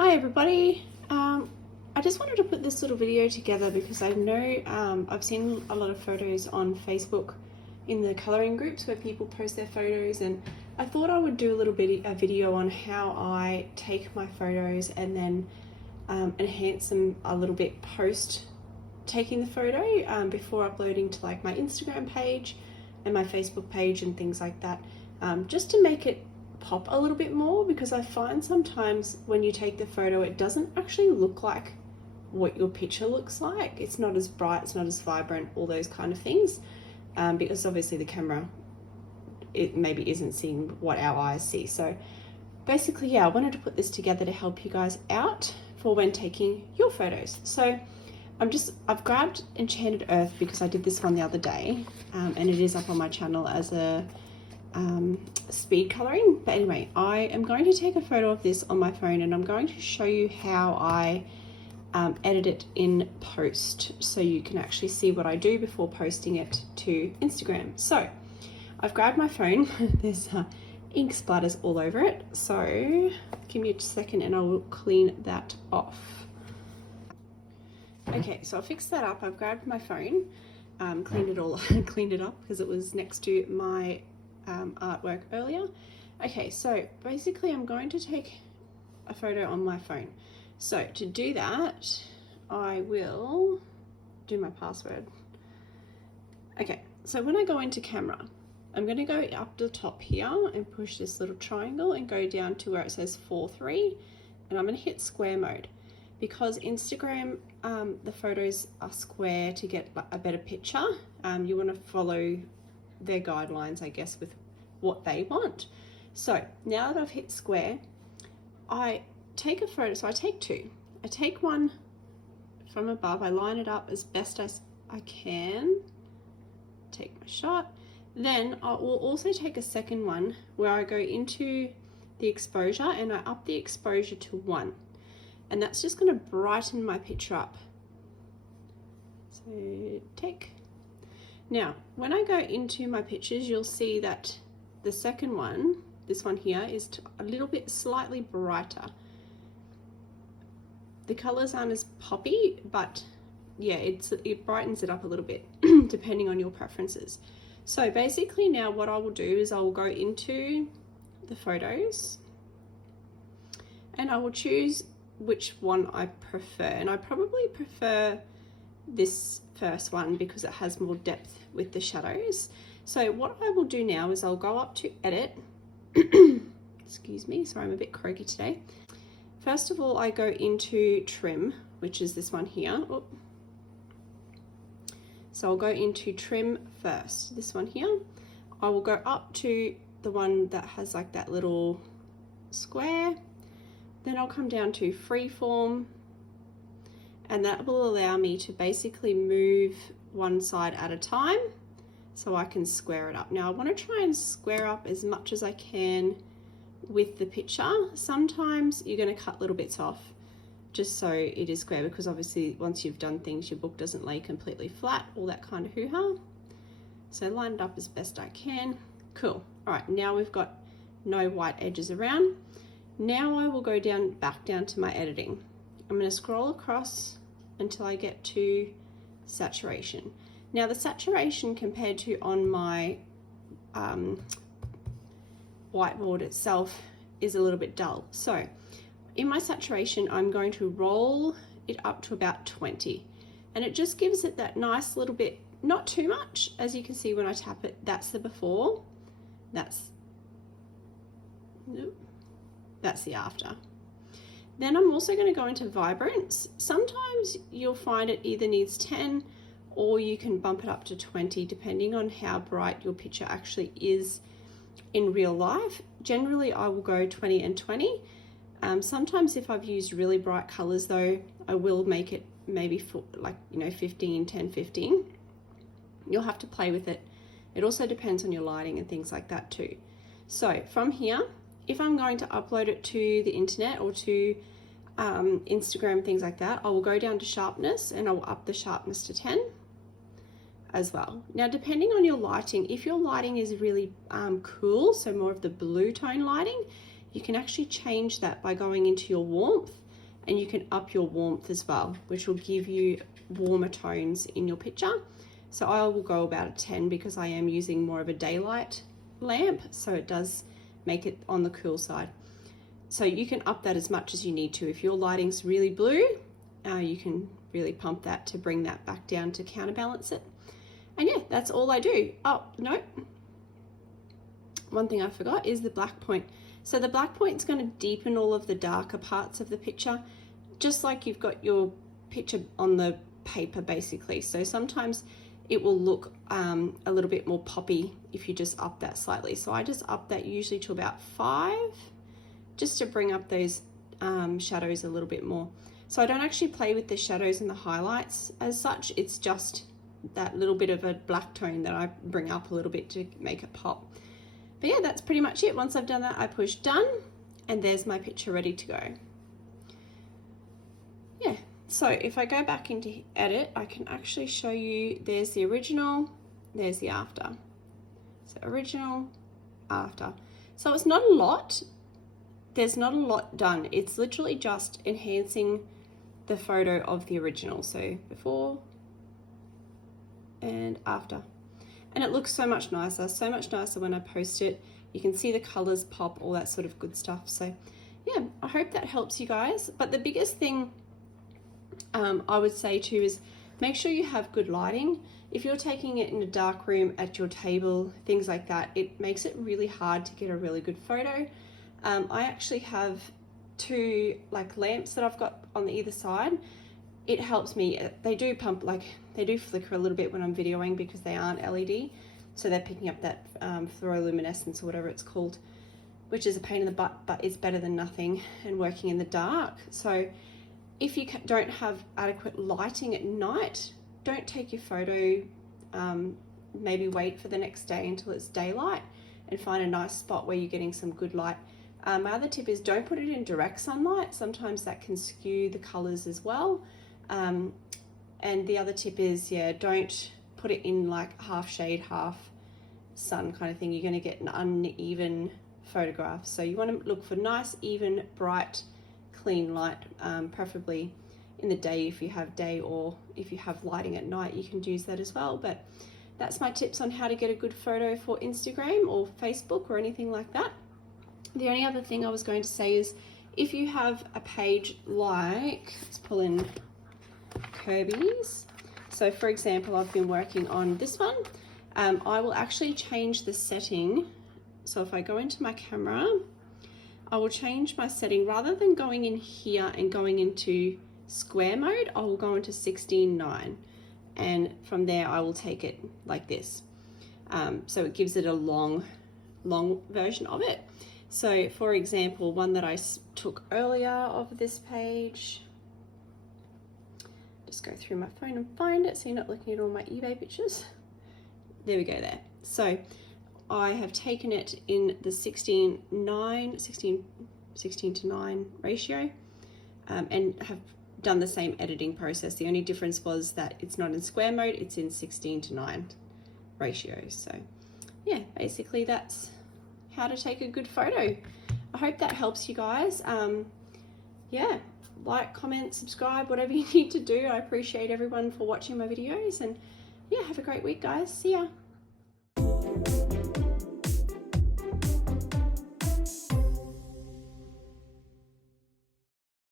Hi everybody. I just wanted to put this little video together because I know I've seen a lot of photos on Facebook in the colouring groups where people post their photos, and I thought I would do a little bit a video on how I take my photos and then enhance them a little bit post taking the photo before uploading to like my Instagram page and my Facebook page and things like that, just to make it pop a little bit more, because I find sometimes when you take the photo it doesn't actually look like what your picture looks like. It's not as bright, it's not as vibrant, all those kind of things, because obviously the camera, it maybe isn't seeing what our eyes see. So basically, yeah, I wanted to put this together to help you guys out for when taking your photos. So I've grabbed Enchanted Earth because I did this one the other day, and it is up on my channel as a speed coloring. But anyway, I am going to take a photo of this on my phone and I'm going to show you how I edit it in post, so you can actually see what I do before posting it to Instagram. So I've grabbed my phone. There's ink splatters all over it, so give me a second and I will clean that off. Okay, so I fixed that up. I've grabbed my phone, cleaned it up because it was next to my artwork earlier. Okay, so basically I'm going to take a photo on my phone. So to do that, I will do my password. Okay, so when I go into camera, I'm going to go up the top here and push this little triangle and go down to where it says 4:3, and I'm going to hit square mode, because Instagram, the photos are square to get a better picture. You want to follow their guidelines, I guess, with what they want. So now that I've hit square, I take a photo. So I take two. I take one from above, I line it up as best as I can, take my shot. Then I will also take a second one where I go into the exposure and I up the exposure to 1. And that's just going to brighten my picture up. So take. Now, when I go into my pictures, you'll see that the second one, this one here, is a little bit slightly brighter. The colors aren't as poppy, but yeah, it brightens it up a little bit depending on your preferences. So basically now what I will do is I will go into the photos and I will choose which one I prefer, and I probably prefer this first one because it has more depth with the shadows. So what I will do now is I'll go up to edit. Excuse me, sorry, I'm a bit croaky today. First of all, I go into trim, which is this one here. Oh. So I'll go into trim first, this one here. I will go up to the one that has like that little square. Then I'll come down to freeform, and that will allow me to basically move one side at a time so I can square it up. Now I want to try and square up as much as I can with the picture. Sometimes you're going to cut little bits off just so it is square, because obviously once you've done things, your book doesn't lay completely flat, all that kind of hoo-ha. So line it up as best I can. Cool. All right, now we've got no white edges around. Now I will go back down to my editing. I'm going to scroll across until I get to saturation. Now the saturation compared to on my whiteboard itself is a little bit dull. So in my saturation, I'm going to roll it up to about 20, and it just gives it that nice little bit, not too much. As you can see when I tap it, that's the before, that's the after. Then I'm also going to go into vibrance. Sometimes you'll find it either needs 10 or you can bump it up to 20 depending on how bright your picture actually is in real life. Generally I will go 20 and 20. Sometimes if I've used really bright colors though, I will make it maybe for like, 15, 10, 15. You'll have to play with it. It also depends on your lighting and things like that too. So from here, if I'm going to upload it to the internet or to Instagram, things like that, I will go down to sharpness and I will up the sharpness to 10 as well. Now, depending on your lighting, if your lighting is really cool, so more of the blue tone lighting, you can actually change that by going into your warmth and you can up your warmth as well, which will give you warmer tones in your picture. So I will go about a 10 because I am using more of a daylight lamp, so it does make it on the cool side. So you can up that as much as you need to. If your lighting's really blue, you can really pump that to bring that back down to counterbalance it. And yeah, that's all I do. Oh, no. One thing I forgot is the black point. So the black point is going to deepen all of the darker parts of the picture, just like you've got your picture on the paper basically. So sometimes it will look a little bit more poppy if you just up that slightly. So I just up that usually to about 5, just to bring up those shadows a little bit more. So I don't actually play with the shadows and the highlights as such. It's just that little bit of a black tone that I bring up a little bit to make it pop. But yeah, that's pretty much it. Once I've done that, I push done, and there's my picture ready to go. Yeah, so if I go back into edit, I can actually show you, there's the original, there's the after. So original, after. So it's not a lot. There's not a lot done. It's literally just enhancing the photo of the original. So before and after. And it looks so much nicer when I post it. You can see the colors pop, all that sort of good stuff. So yeah, I hope that helps you guys. But the biggest thing I would say too is make sure you have good lighting. If you're taking it in a dark room at your table, things like that, it makes it really hard to get a really good photo. I actually have 2 like lamps that I've got on either side. It helps me. They do pump, like they do flicker a little bit when I'm videoing because they aren't LED. So they're picking up that fluoroluminescence or whatever it's called, which is a pain in the butt, but it's better than nothing and working in the dark. So if you don't have adequate lighting at night, don't take your photo, maybe wait for the next day until it's daylight and find a nice spot where you're getting some good light. My other tip is don't put it in direct sunlight. Sometimes that can skew the colors as well. And the other tip is, yeah, don't put it in like half shade, half sun kind of thing. You're going to get an uneven photograph. So you want to look for nice, even, bright, clean light, preferably in the day if you have day, or if you have lighting at night, you can use that as well. But that's my tips on how to get a good photo for Instagram or Facebook or anything like that. The only other thing I was going to say is if you have a page like, let's pull in Kirby's. So for example, I've been working on this one. I will actually change the setting. So if I go into my camera, I will change my setting. Rather than going in here and going into square mode, I will go into 16:9. And from there, I will take it like this. So it gives it a long version of it. So for example, one that I took earlier of this page, just go through my phone and find it so you're not looking at all my eBay pictures. There we go there. So I have taken it in the 16:9 ratio, and have done the same editing process. The only difference was that it's not in square mode, it's in 16:9 ratio. So yeah, basically that's how to take a good photo. I hope that helps you guys. Yeah, like, comment, subscribe, whatever you need to do. I appreciate everyone for watching my videos, and yeah, have a great week, guys. See ya.